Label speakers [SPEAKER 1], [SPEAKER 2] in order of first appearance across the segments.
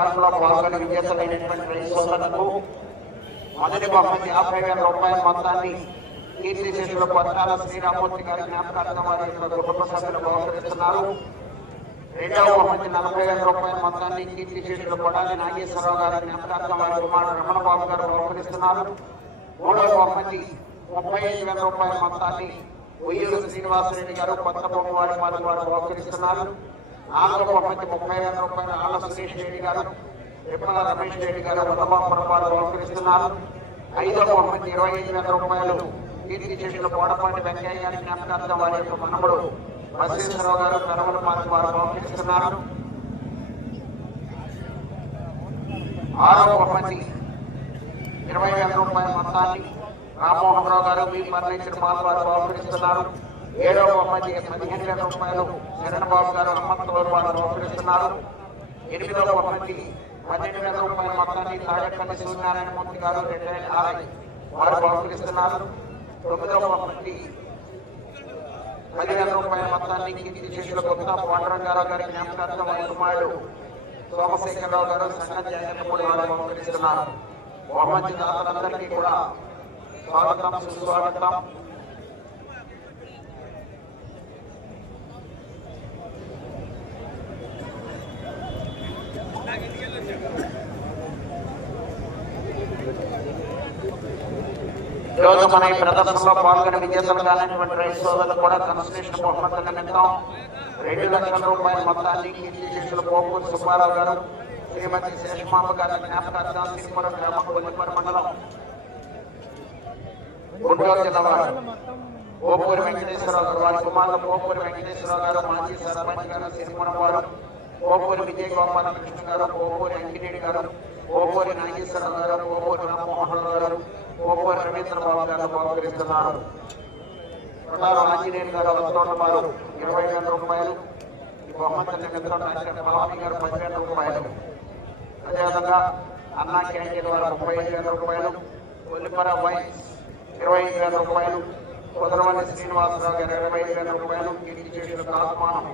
[SPEAKER 1] ఆరుమండల పాల్గొని విజేతలైనటువంటి రైతు సోదరులకు మొదటి బహుమతి యాభై వేల రూపాయల మొత్తాన్ని కీర్తి శిష్యులు కొట్టాల శ్రీరామూర్తి గారి జ్ఞాపకార్థం వారి యొక్క కుటుంబ సభ్యులు బహుకరిస్తున్నారు. రెండవ బహుమతి నలభై వేల రూపాయల మొత్తాన్ని కీర్తి శిష్యులు కొడాలి నాగేశ్వరరావు గారి జ్ఞాపకార్థం వారి కుమారుడు రమణ బాబు గారు బహుకరిస్తున్నారు. మూడవ బహుమతి ముప్పై ఐదు వేల రూపాయల మొత్తాన్ని ఉయ్యూరు శ్రీనివాసరెడ్డి గారు కొత్త బొమ్మవాడి మాదిరి వారు బహుకరిస్తున్నారు. నాలుగవ బహుమతి ముప్పై వేల రూపాయల ఆళ్ళ సురేష్ రెడ్డి గారు విమల రమేష్ రెడ్డి గారు ఉత్తమాపురం వారు బహుకరిస్తున్నారు ఐదవ బహుమతి ఇరవై ఐదు వేల రూపాయలు కీర్తి చేసిన కోడపాటి వెంకయ్య గారి జ్ఞాపకార్థం వారి యొక్క మనముడు బసవేశ్వరరావు గారు పెరవల పార్టీ వారు బహుకరిస్తున్నారు. ఆరవ బహుమతి ఇరవై వేల రూపాయల మొత్తాన్ని రామ్మోహన్ రావు గారు మీ ఫర్నిచర్ మాల్ వారు బహుకరిస్తున్నారు. ఏడవ బహుమతి పదిహేను వేల రూపాయలు. శరణ్ గారు హనుమంతరావు వారు బహుకరిస్తున్నారు ఎనిమిదవ బహుమతి పన్నెండు వేల రూపాయల మొత్తాన్ని తాడేపల్లి సూర్యనారాయణ మూర్తి గారు రిటైర్డ్ ఆర్ఐ వారు పంపిస్తున్నారు తొమ్మిదవ బహుమతి పదివేల రూపాయల మొత్తాన్ని కీర్తి చేసిన కొత్త పాండురంగారావు గారి జ్ఞాపకార్థం వారి కుమారుడు సోమశేఖరరావు గారు సంఘ జాగ్రత్తపూడి వారు పంపిస్తున్నారు బహుమతి దాతలందరికీ కూడా స్వాగతం సుస్వాగతం. ఈరోజు మన ఈ ప్రదర్శనలో పాల్గొని విజేతలు కానటువంటి రైతు సోదరులు కూడా కన్సలేషన్ బహుమతుల నిమిత్తం రెండు లక్షల రూపాయల మొత్తాన్ని కీర్తి శిష్యులు పోపూరి సుబ్బారావు గారు శ్రీమతి శేషమాంబ గారి జ్ఞాపకార్థం శ్రీపురం గ్రామం కొల్లిపర మండలం గుంటూరు జిల్లా వారు. పోపూరి వెంకటేశ్వరరావు గారు వారి కుమారులు పోపూరి వెంకటేశ్వరరావు గారు మాజీ సర్పంచ్ గారు శ్రీపురం వారు పోపూరి విజయ గోపాలకృష్ణ గారు పోపూరి అంకిరెడ్డి గారు పోపూరి నాగేశ్వరరావు గారు పోపూరి రామ్మోహన్ రావు గారు పోపూరి రవీంద్రబాబు గారు బహుకరిస్తున్నారు. ప్రధాన ఆంజనేయులు గారు వస్తోట వారు ఇరవై వేల రూపాయలు. బహుమతి నిమిత్తం డాక్టర్ పలామి గారు పదివేల రూపాయలు. అదేవిధంగా అన్నా క్యాంటీన్ వారు ముప్పై ఐదు వేల రూపాయలు. ఒలిపర వైన్స్ ఇరవై ఐదు వేల రూపాయలు. కుదరవల్లి శ్రీనివాసరావు గారు ఇరవై ఐదు వేల రూపాయలు. కీర్తి చేసిన కాకుమానం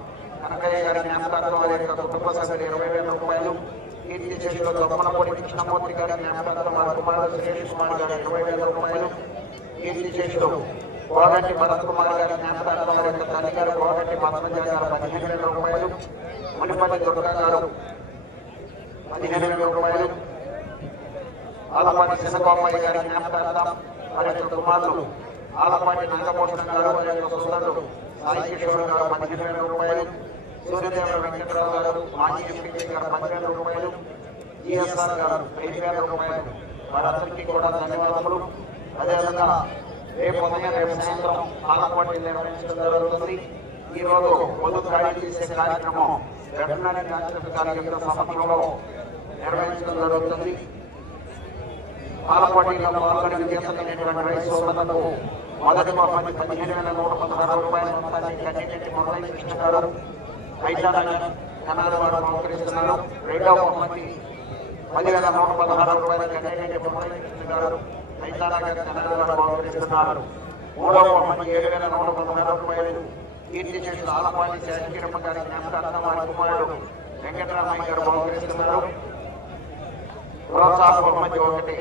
[SPEAKER 1] కనకయ్య గారి జ్ఞాపకార్థం వారి యొక్క కుటుంబ సభ్యులు ఇరవై వేల రూపాయలు. కీర్తి చేసిన దొమ్మలపూడి కృష్ణమూర్తి గారి జ్ఞాపకార్థం మన కుమారుడు శ్రీష్ కుమార్ గారు ఇరవై వేల రూపాయలు కీర్తి చేతిలో కోగంటి భరత్ కుమార్ గారి జ్ఞాపకార్థం వారి యొక్క తల్లి గారు కోగంటి పద్మజ గారు పదిహేను వేల రూపాయలు మునిపల్లి దుర్గా గారు పదిహేను వేల రూపాయలు ఆలపాటి శనగోపాయి గారి జ్ఞాపకార్థం వారి యొక్క కుమారులు ఆలపాటి నాగభూషణం గారు వారి యొక్క సోదరుడు సాయి కిషోర్ గారు పదిహేను వేల రూపాయలు సూర్యదేవ వెంకటరావు గారు మాజీ ఎంపీ గారు పదివేల రూపాయలు ఈఎస్ఆర్ గారు ఐదు వేల రూపాయలు. వారందరికీ కూడా ధన్యవాదములు. అదేవిధంగా రేపు ఉదయం రేపు సాయంత్రం ఆలపాటి నిర్వహించడం జరుగుతుంది. ఈ రోజు పొద్దు ఖాళీ చేసే కార్యక్రమం వెటనరీ డాక్టర్ గారి యొక్క సమక్షంలో నిర్వహించడం జరుగుతుంది. పాలపోటీలో పాల్గొని విజేతలైనటువంటి రైతు సోదరులకు మొదటి బహుమతి పదిహేను వేల నూట పదహారు రూపాయల మొత్తాన్ని కన్నెట్టి మొదలైన ఇచ్చినారు గారు హైదరాబాద్ బహుకరిస్తున్నారు రెండవ బహుమతి పదివేల నూట పదహారు రూపాయల బహుకరిస్తున్నారు మూడవ బహుమతి ఏడు వేల నూట పదహారు రూపాయలు కీర్తి చేసిన ఆలపాటి గారి జ్ఞాపకార్థం వారి కుమారుడు వెంకటరామయ్య గారు బహుకరిస్తున్నారు ప్రోత్సాహ బహుమతి ఒకటి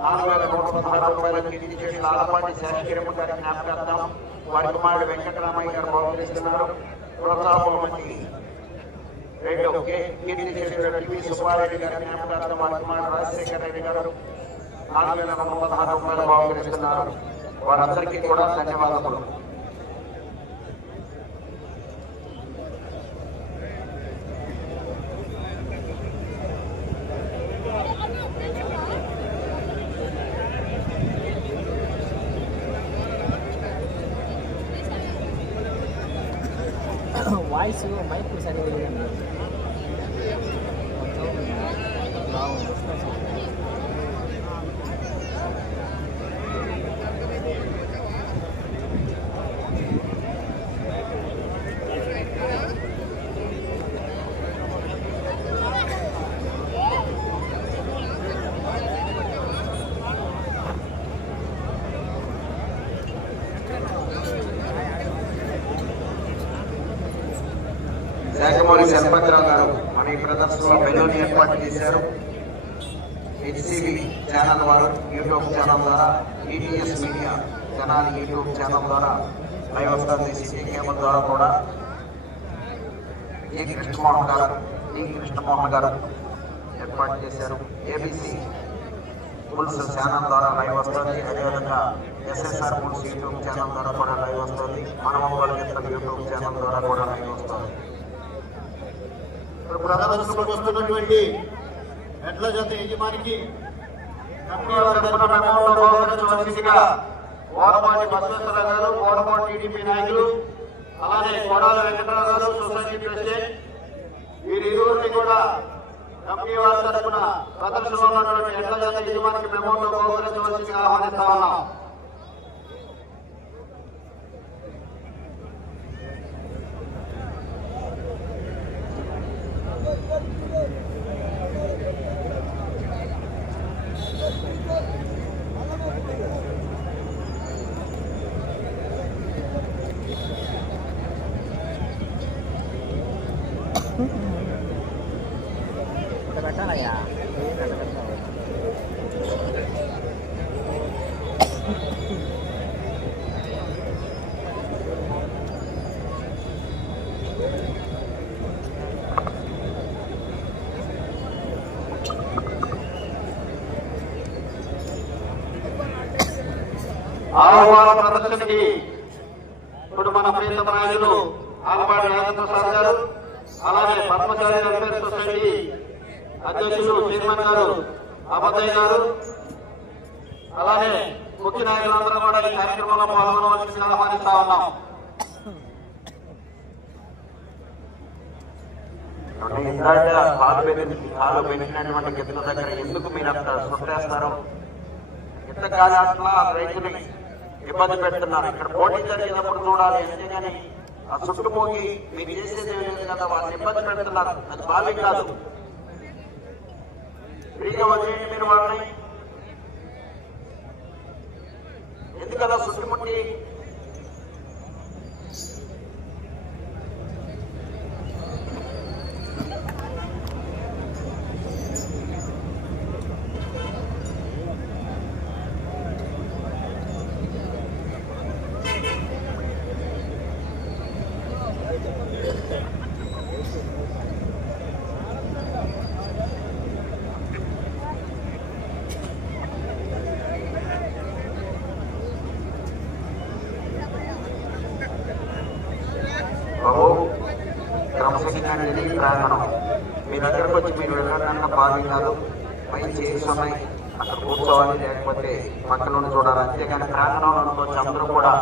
[SPEAKER 1] నాలుగు వేల నూట పదహారు రూపాయలు కీర్తి చేసిన ఆలపాటి శేషగిరమ్మ గారి జ్ఞాపకార్థం వారి కుమారుడు వెంకటరామయ్య గారు బహుకరిస్తున్నారు ప్రోత్సాహ రెండు కీర్తి సుబ్బారెడ్డి గారి జ్ఞాపకార్థం రాజశేఖర రెడ్డి గారు నాలుగు వేల పదహారు రూపాయలు బహుకరిస్తున్నారు వారందరికీ కూడా ధన్యవాదములు. ఓపూరి శంపతిరావు గారు మన ఈ ప్రదర్శనలో బెలూన్ ఏర్పాటు చేశారు. హెచ్సివి ఛానల్ వారు యూట్యూబ్ ఛానల్ ద్వారా ఈటీఎస్ మీడియా జనాలి యూట్యూబ్ ఛానల్ ద్వారా లైవ్ వస్తుంది సిటీ కేబుల్ ద్వారా కూడా ఏ కృష్ణమోహన్ గారు డి కృష్ణమోహన్ గారు ఏర్పాటు చేశారు. ఏబిసి పుల్స్ ఛానల్ ద్వారా లైవ్ వస్తుంది. అదేవిధంగా ఎస్ఎస్ఆర్ పుల్స్ యూట్యూబ్ ఛానల్ ద్వారా కూడా లైవ్ వస్తుంది. మన ఒంగోలు యూట్యూబ్ ఛానల్ ద్వారా కూడా లైవ్ వస్తుంది.
[SPEAKER 2] ప్రదర్శనకు వస్తున్నటువంటి ఎడ్ల జత యజమానికి కమిటీ వారి బసవేశ్వర గారు ఓరమాటి టీడీపీ నాయకులు అలానే కొడాల వెంకటరావు గారు సొసైటీ ప్రెసిడెంట్. వీరిరువురిని కూడా కంపెనీ వారి తరఫున ప్రదర్శనలో ఉన్నటువంటి ఎడ్ల జత యజమానికి మెమోలో బహుకరించవలసిందిగా ఆహ్వానిస్తా ఉన్నాం. ఆహ్వాన ప్రదర్శనకి ఇప్పుడు మన ప్రీతం నాయుడు ఆలపాటి నాగేంద్ర సార్ గారు అలాగే పద్మచారి వెల్ఫేర్ సొసైటీ అధ్యక్షులు చైర్మన్ గారు అబద్దయ్య గారు అలాగే ముఖ్య నాయకులందరూ కూడా ఈ కార్యక్రమంలో పాల్గొనవలసిందిగా ఆహ్వానిస్తా ఉన్నాం.
[SPEAKER 1] ఇందాక కాలు బెదిరి కాలు బెదిరినటువంటి గిత్తల దగ్గర ఎందుకు మీరు అంత సుట్టేస్తారు ఇంత కాలి అట్లా రైతుని ఇబ్బంది పెడుతున్నారు. ఇక్కడ పోటీ జరిగినప్పుడు చూడాలి. అంతే కానీ ఆ చుట్టుమోగి మీరు చేసేది లేదు కదా వాళ్ళని ఇబ్బంది పెడుతున్నారు. అది భావ్యం కాదు. ఫ్రీగా వదిలేయండి మీరు వాళ్ళని. ఎందుకలా చుట్టుముట్టి బాబు క్రమశిక్షణ అనేది ప్రాంగణం మీ దగ్గరకు వచ్చి మీరు వెళ్ళాలన్న భావ్యం కాదు పై చేసి ఉన్నాయి అక్కడ కూర్చోవాలి లేకపోతే పక్కన నుండి చూడాలి. అంతేకాని ప్రాంగణంలో వచ్చి అందరూ కూడా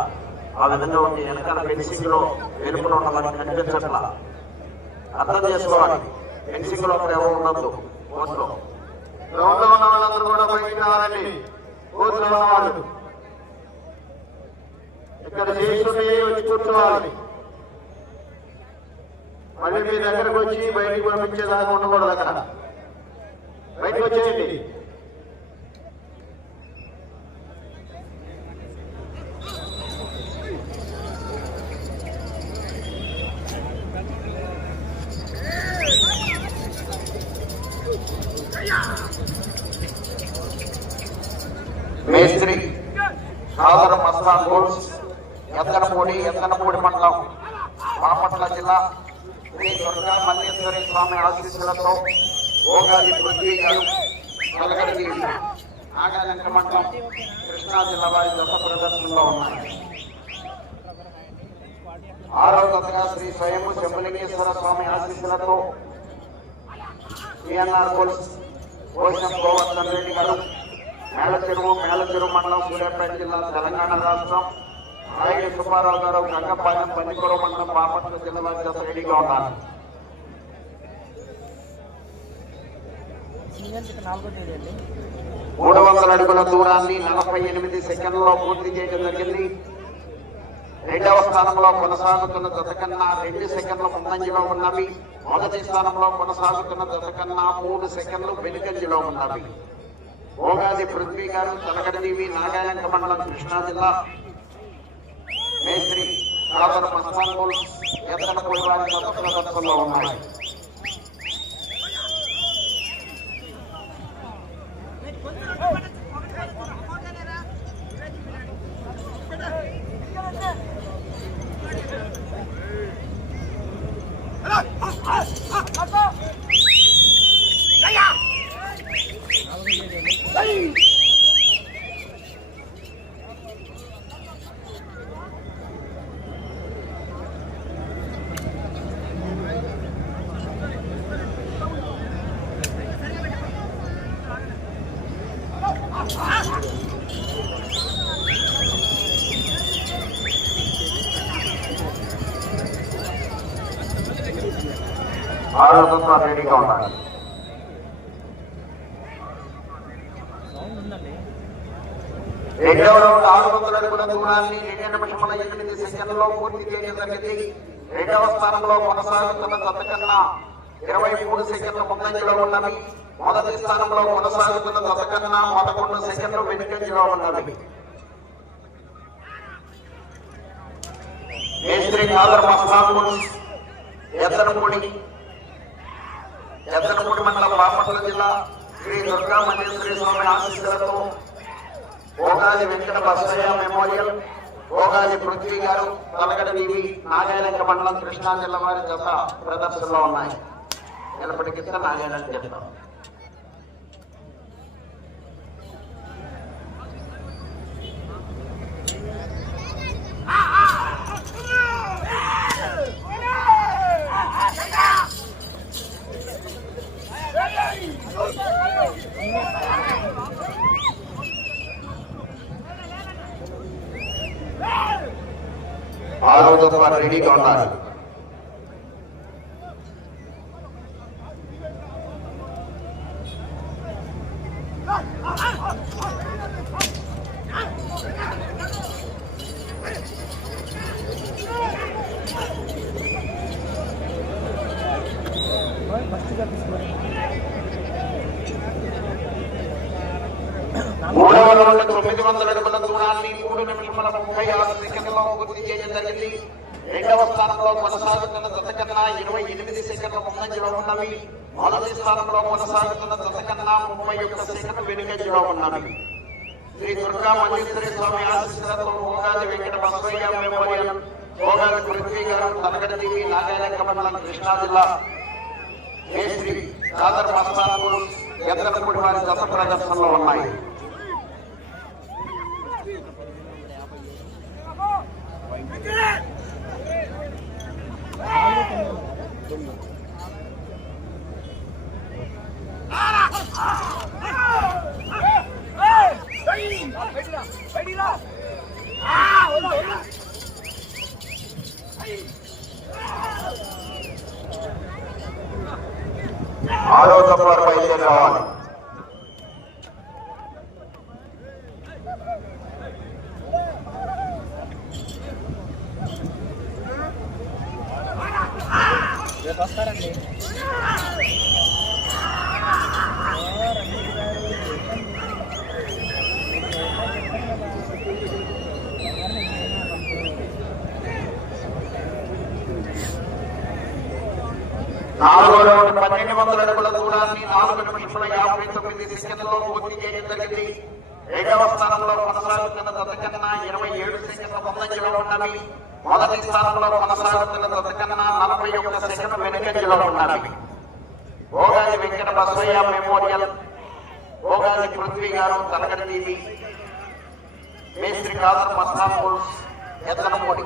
[SPEAKER 1] ఆ విధంగా ఉండి వెనకాల ఫెన్సింగ్లో వెలుపులు ఉన్న కనిపించట్లా. అర్థం చేసుకోవాలి. ఫెన్సింగ్లో అక్కడ ఎవరు ఉండద్దు? కోర్టులో
[SPEAKER 2] గ్రౌండ్లో ఉన్న వాళ్ళందరూ కూడా బయటికి రావాలండి. కోర్టులో ఉన్నవాళ్ళు ఇక్కడ చేస్తుంటే వచ్చి కూర్చోవాలి. మళ్ళీ మీ దగ్గరకు వచ్చి బయటికి పంపించేదాకా ఉండకూడదు అక్కడ. బయటకు వచ్చేయండి
[SPEAKER 1] మేస్త్రి సాదర మస్తాన్ గోల్స్ ఎత్తనపూడి ఎత్తనపూడి మండలం బాపట్ల జిల్లా శ్రీ దుర్గా మల్లేశ్వరి స్వామి ఆశీస్సులతో భోగాది పృథ్వీ గారు కలగడికి నాగాలంక మండలం కృష్ణా జిల్లా వారి దశ ప్రదర్శనలో ఉన్నాయి. ఆరో దశగా శ్రీ స్వయం శంభలింగేశ్వర స్వామి ఆశీస్సులతో సిఎన్ఆర్ పోలీస్ భోజనం గోవర్ధన్ రెడ్డి గారు మేళ చెరువు మేళ చెరువు మండలం సూర్యాపేట జిల్లా తెలంగాణ రాష్ట్రం. అలాగే సుబ్బారావు గారు గంగపాలెం పల్లిపురం మండలం బాపట్ల జిల్లా చేత రెడీగా ఉన్నారు. మూడు వందల అడుగుల దూరాన్ని నలభై ఎనిమిది సెకండ్లలో పూర్తి చేయడం జరిగింది. రెండవ స్థానంలో కొనసాగుతున్న జత కన్నా రెండు సెకండ్ల ముందంజలో ఉన్నవి. మొదటి స్థానంలో కొనసాగుతున్న జత కన్నా మూడు సెకండ్లు వెనుకంజలో ఉన్నవి. భోగాది పృథ్వీ గారు తలకడదేవి నాగాలంక మండలం కృష్ణా జిల్లా. మేస్త్రి కాదర్ మస్తాన్ బోల్ ఎత్తనపూడి వారి కొత్త ప్రదర్శనలో ఉన్నాయి. ఆరోగ్యంతో రెడీగా
[SPEAKER 3] ఉన్నారు
[SPEAKER 1] రెండవ రౌండ్ ఆరు వందల అడుగుల దూరాన్ని రెండు నిమిషముల ఎనిమిది పూర్తి చేయడం జరిగింది. రెండవ స్థానంలో కొనసాగుతున్న జత కన్నా ఇరవై మూడు సెకండ్ల ముందంజలో ఉన్నవి. మొదటి స్థానంలో కొనసాగుతున్న జత కన్నా పదకొండు సెకండ్లు వెనుకంజలో ఉన్నవి. మేస్త్రి కాదర్ మస్తాన్ ఎత్తనపూడి ఎత్తనపూడి మండలం బాపట్ల జిల్లా శ్రీ దుర్గా మహేశ్వరి స్వామి ఆశీస్సులతో భోగాలి వెంకట బసయ్య మెమోరియల్ భోగాలి పృథ్వీ గారు తలగడ దేవి నాగాయలంక మండలం కృష్ణా జిల్లా వారి జత ప్రదర్శనలో ఉన్నాయి. నిలబడి కింద నాగాయలంక చెప్తాం ఆరో దఫా రెడీగా ఉండాలి
[SPEAKER 3] ఫస్ట్ తీసుకోండి
[SPEAKER 1] మూడవ రౌండ్ తొమ్మిది వందల అడుగుల దూరాన్ని మూడు నిమిషముల ముప్పై ఆరు సెకండ్లలో పూర్తి చేయడం జరిగింది. రెండవ స్థానంలో కొనసాగుతున్న జత కన్నా ఇరవై ఎనిమిది సెకండ్ల ముందంజలో ఉన్నవి. మొదటి స్థానంలో కొనసాగుతున్న జత కన్నా ముప్పై ఒక్క సెకండ్లు వెనుకంజలో ఉన్నవి. శ్రీ దుర్గా మల్లేశ్వరి స్వామి ఆశీస్సులతో భోగాది వెంకట బసవయ్య మెమోరియల్ భోగాది పృథ్వీ గారు తలగడ దేవి నాగాయలంక మండలం కృష్ణా జిల్లా. కేసరి దాదర్ మస్తాపూర్ ఎద్దరపూడి వారి దశ ప్రదర్శనలో ఉన్నాయి ఆరో దఫారు బయలుదేరి రావాలి
[SPEAKER 3] రేపు వస్తారండి
[SPEAKER 1] నాలుగో పన్నెండు వందల అడుగుల దూరాన్ని నాలుగు నిమిషముల యాభై తొమ్మిది సెకండ్లో పూర్తి చేయడం జరిగింది రెండవ స్థానంలో కొనసాగుతున్న తదకన్నా ఇరవై ఏడు సెకండ్ల ముందంజలో ఉన్నవి మొదటి స్థానంలో కొనసాగుతున్న తదకన్నా నలభై ఒక్క సెకండ్ల వెనుకంజలో ఉన్నవి భోగాది వెంకట బసవయ్య మెమోరియల్ భోగాది పృథ్వీ గారు తరగతి మేస్త్రి కాదర్ మస్తాపూర్ ఎత్తనమూడి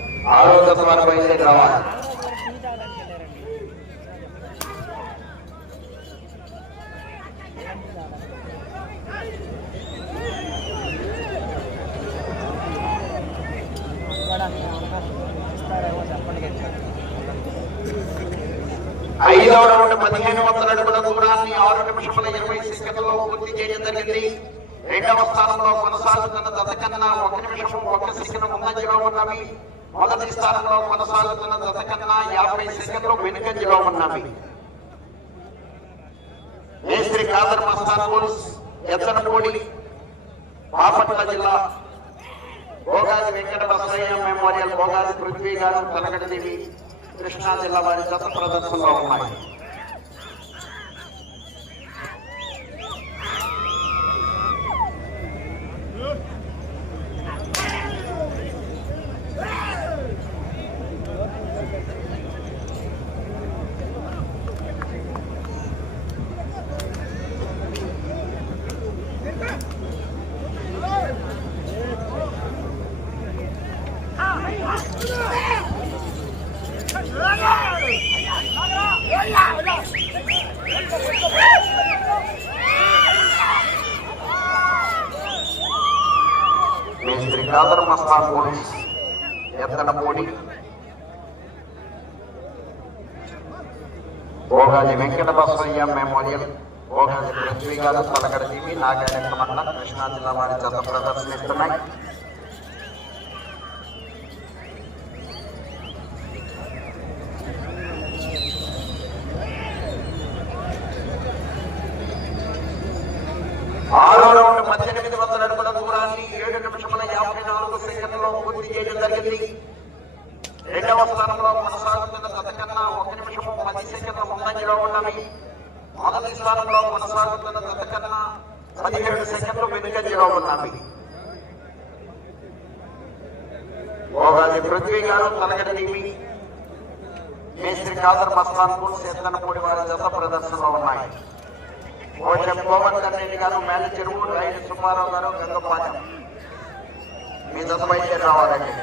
[SPEAKER 1] ఆరో దశ వరకు అయితే రావాలి ఐదవ రౌండ్ దూరాన్ని ఆరు నిమిషముల ఇరవై సెకండ్లలో పూర్తి చేయడం రెండవ స్థానంలో కొనసాగుతున్న దశ కన్నా ఒక నిమిషం ఒక సెకండ్ ఉందని ఉన్నవి. మొదటి స్థానంలో కొనసాగుతున్న జత కన్నా యాభై సెకండ్లు వెనుకంజలో ఉన్నవి మేస్త్రి కాదర్ మస్తాన్ ఎత్తనపూడి బాపట్ల జిల్లా భోగాది వెంకట బసరయ్య మెమోరియల్ భోగాది పృథ్వీ గారు తలగడదేవి కృష్ణా జిల్లా వారి జత ప్రదర్శనలో ఉన్నాయి. మేస్త్రి కాదర్ మస్తాన్ పోలీస్ ఎత్తనపూడి భోగాది వెంకట బస్వయ్య మెమోరియల్ భోగాది పృథ్వీ గారు తలగడ టీవీ నాగాయణ మండలం కృష్ణా జిల్లా వారి జత ప్రదర్శనిస్తున్నాయి ఆరో రౌండ్ పద్దెనిమిది వందల అడుగుల దూరాన్ని ఏడు నిమిషముల యాభై నాలుగు సెకండ్లలో పూర్తి చేయడం జరిగింది రెండవ స్థానంలో కొనసాగుతున్న గత కన్నా ఒక నిమిషము పది సెకండ్ల ముందంజలో ఉన్నవి మొదటి స్థానంలో కొనసాగుతున్న గత కన్నా పదిహేడు సెకండ్లు వెనుకంజలో ఉన్నవి భోగాది పృథ్వీ గారు తలగడ దేవి మేస్త్రి కాదర్ మస్తాన్పూర్ సేతనపూడి వారి జత ప్రదర్శనలో ఉన్నాయి. కోశం గోవర్ధన్ రెడ్డి గారు మేనేజరు రైలు సుబ్బారావు గారు గంగపాలెం మీ జత బయట రావాలండి.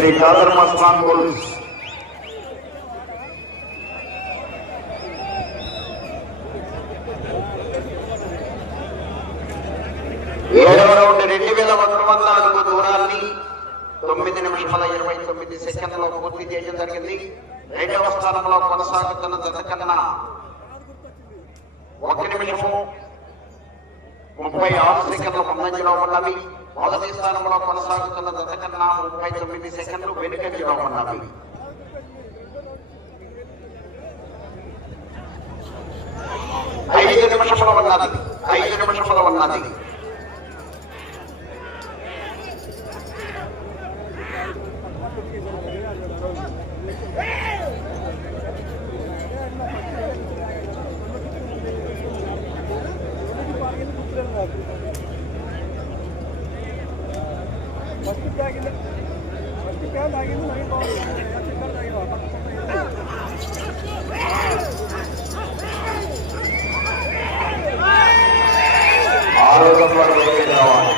[SPEAKER 1] మేస్త్రి కాదర్ మస్తాన్ పోలీస్ ఏడవ రౌండ్ రెండు వేల ఒక వందల అడుగు దూరాన్ని తొమ్మిది నిమిషముల ఇరవై తొమ్మిది సెకండ్లో పూర్తి చేయడం జరిగింది రెండవ స్థానంలో కొనసాగుతున్న జత కన్నా ఒక నిమిషము ముప్పై ఆరు సెకండ్ల ముందంజలో ఉన్నవి మొదటి స్థానంలో అంతకన్నా ముప్పై తొమ్మిది సెకండ్లు వెనుకంజలో ఉన్నవి ఐదు నిమిషముల ఉన్నది. ఐదు నిమిషముల ఉన్నది
[SPEAKER 3] ఫస్ట్ తాగింది ఫస్ట్ క్యాన్ తాగింది మళ్ళీ బాగుంది తాగింది
[SPEAKER 1] ఆరోగ్యంలో వెలుగులోకి రావాలి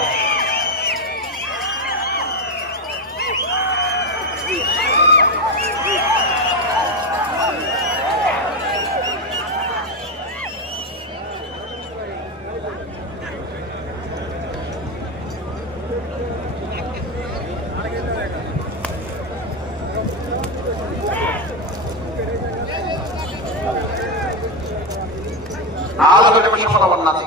[SPEAKER 1] నాలుగు నిమిషముల ఉన్నది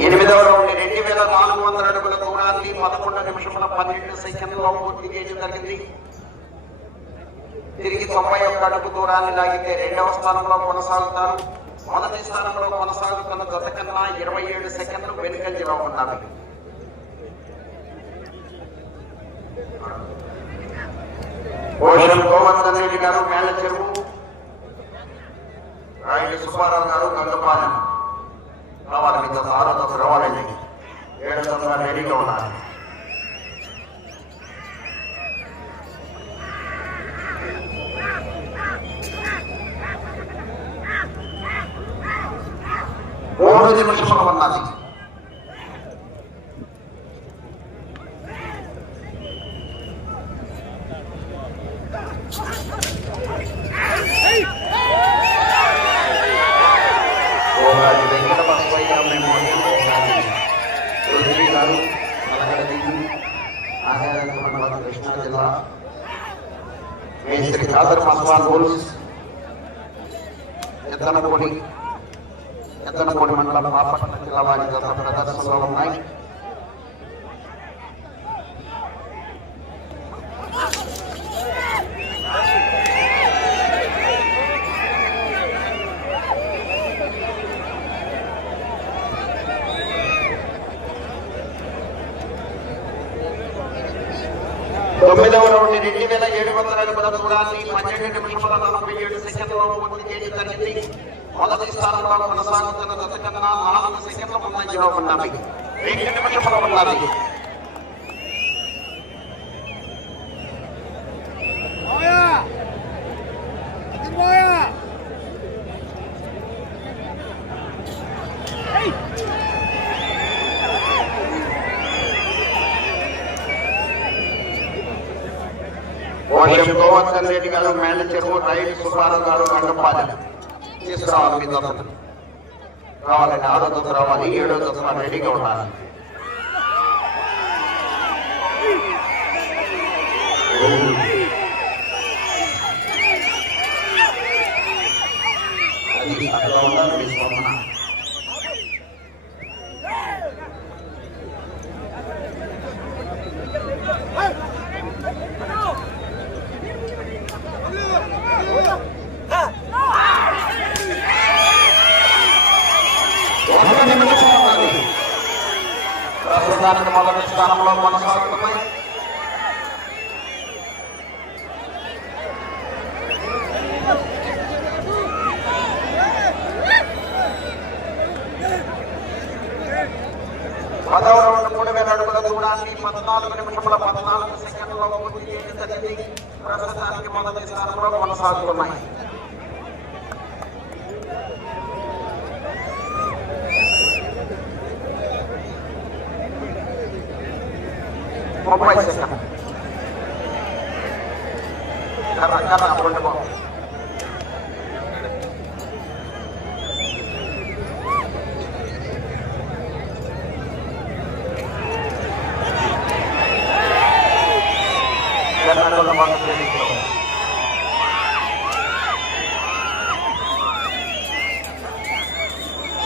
[SPEAKER 1] ఎనిమిదవ రౌండ్ రెండు వేల నాలుగు వందల అడుగుల దూరాన్ని పదకొండు నిమిషముల పన్నెండు సెకండ్లో పూర్తి చేయడం జరిగింది తిరిగి తొంభై ఒక్క అడుగు దూరాన్ని లాగితే రెండవ స్థానంలో కొనసాగుతారు. మొదటి స్థానంలో కొనసాగుతున్న జత కన్నా ఇరవై ఏడు సెకండ్లు వెనుకంజలో ఉన్నవి ఓషన్ గోవర్ధన్ రెడ్డి గారు మేళ చెరువు. రాయుడు సుబ్బారావు గారు గంగపాలెం రావాలి మీ జత ఆరో జత రావాలండి ఏడు జత రెడీగా ఉన్నారు మూడు నిమిషములు ఉన్నది ఓగాది వెంకట బసవయ్య మెమోరియల్ ఓగాది రుద్రి గారు నలగడది ఆదాయ కృష్ణా జిల్లా మేస్త్రి ఖాదర్ మస్వాన్ బుల్స్ ఎత్తనపొడి ఎత్తనపొడి మండలం బాపట్ల జిల్లా వారి గత ప్రదర్శనలో ఉన్నాయి. తొమ్మిదవ రౌండ్ రెండు వేల ఏడు వందల అడుగుల దూరాన్ని పన్నెండు నిమిషాల నలభై ఏడు సెకండ్లలో పూర్తి చేయడం జరిగింది మొదటి స్థానంలో కొనసాగుతున్న జత కన్నా నాలుగు సెకండ్ల ముందంజలో ఉన్నవి రెండు నిమిషముల ఉన్నది.
[SPEAKER 3] మాయా! అది మాయా
[SPEAKER 1] ఓషం గోవర్ధన్ రెడ్డి గారు చెరువు రైలు సుబ్బారావు గారు గండపాలెం తీసుకురావాలి మీ దత్తలు రావాలండి ఆరో దత్త రావాలి ఏడో దత్త రెడీగా ఉండాలి అది అక్కడ ఉండాలి మీ స్పందన ఒక నిమిషం ఉన్నది. ప్రస్తుతానికి మొదటి స్థానంలో కొనసాగుతున్నాయి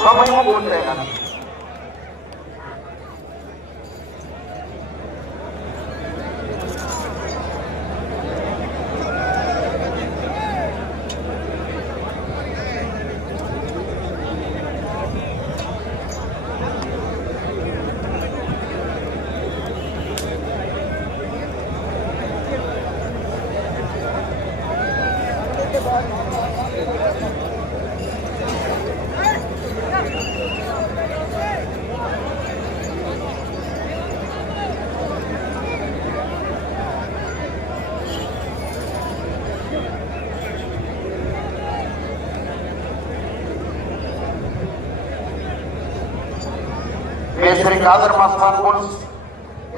[SPEAKER 1] só mais uma outra. Né? Khadar Mastan bulls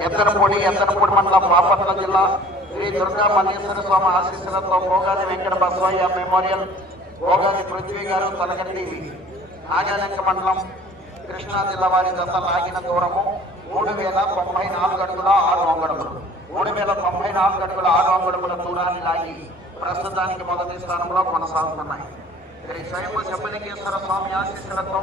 [SPEAKER 1] Ethanapudi Ethanapudi మండలం బాపట్ల జిల్లా శ్రీ దుర్గా మల్లేశ్వర స్వామి ఆశీస్సులతో భోగాది వెంకట బసవయ్య మెమోరియల్ భోగాది పృథ్వీ గారు తలగండి నాగాలంక మండలం కృష్ణా జిల్లా వారి దశ లాగిన దూరము మూడు వేల తొంభై నాలుగు అడుగుల ఆరు అంగడుగులు మూడు వేల తొంభై నాలుగు అడుగుల ఆరు అంగడుగుల దూరాన్ని లాగి ప్రస్తుతానికి మొదటి స్థానంలో కొనసాగుతున్నాయి. శ్రీ స్వయం శంబలింగేశ్వర స్వామి ఆశీస్సులతో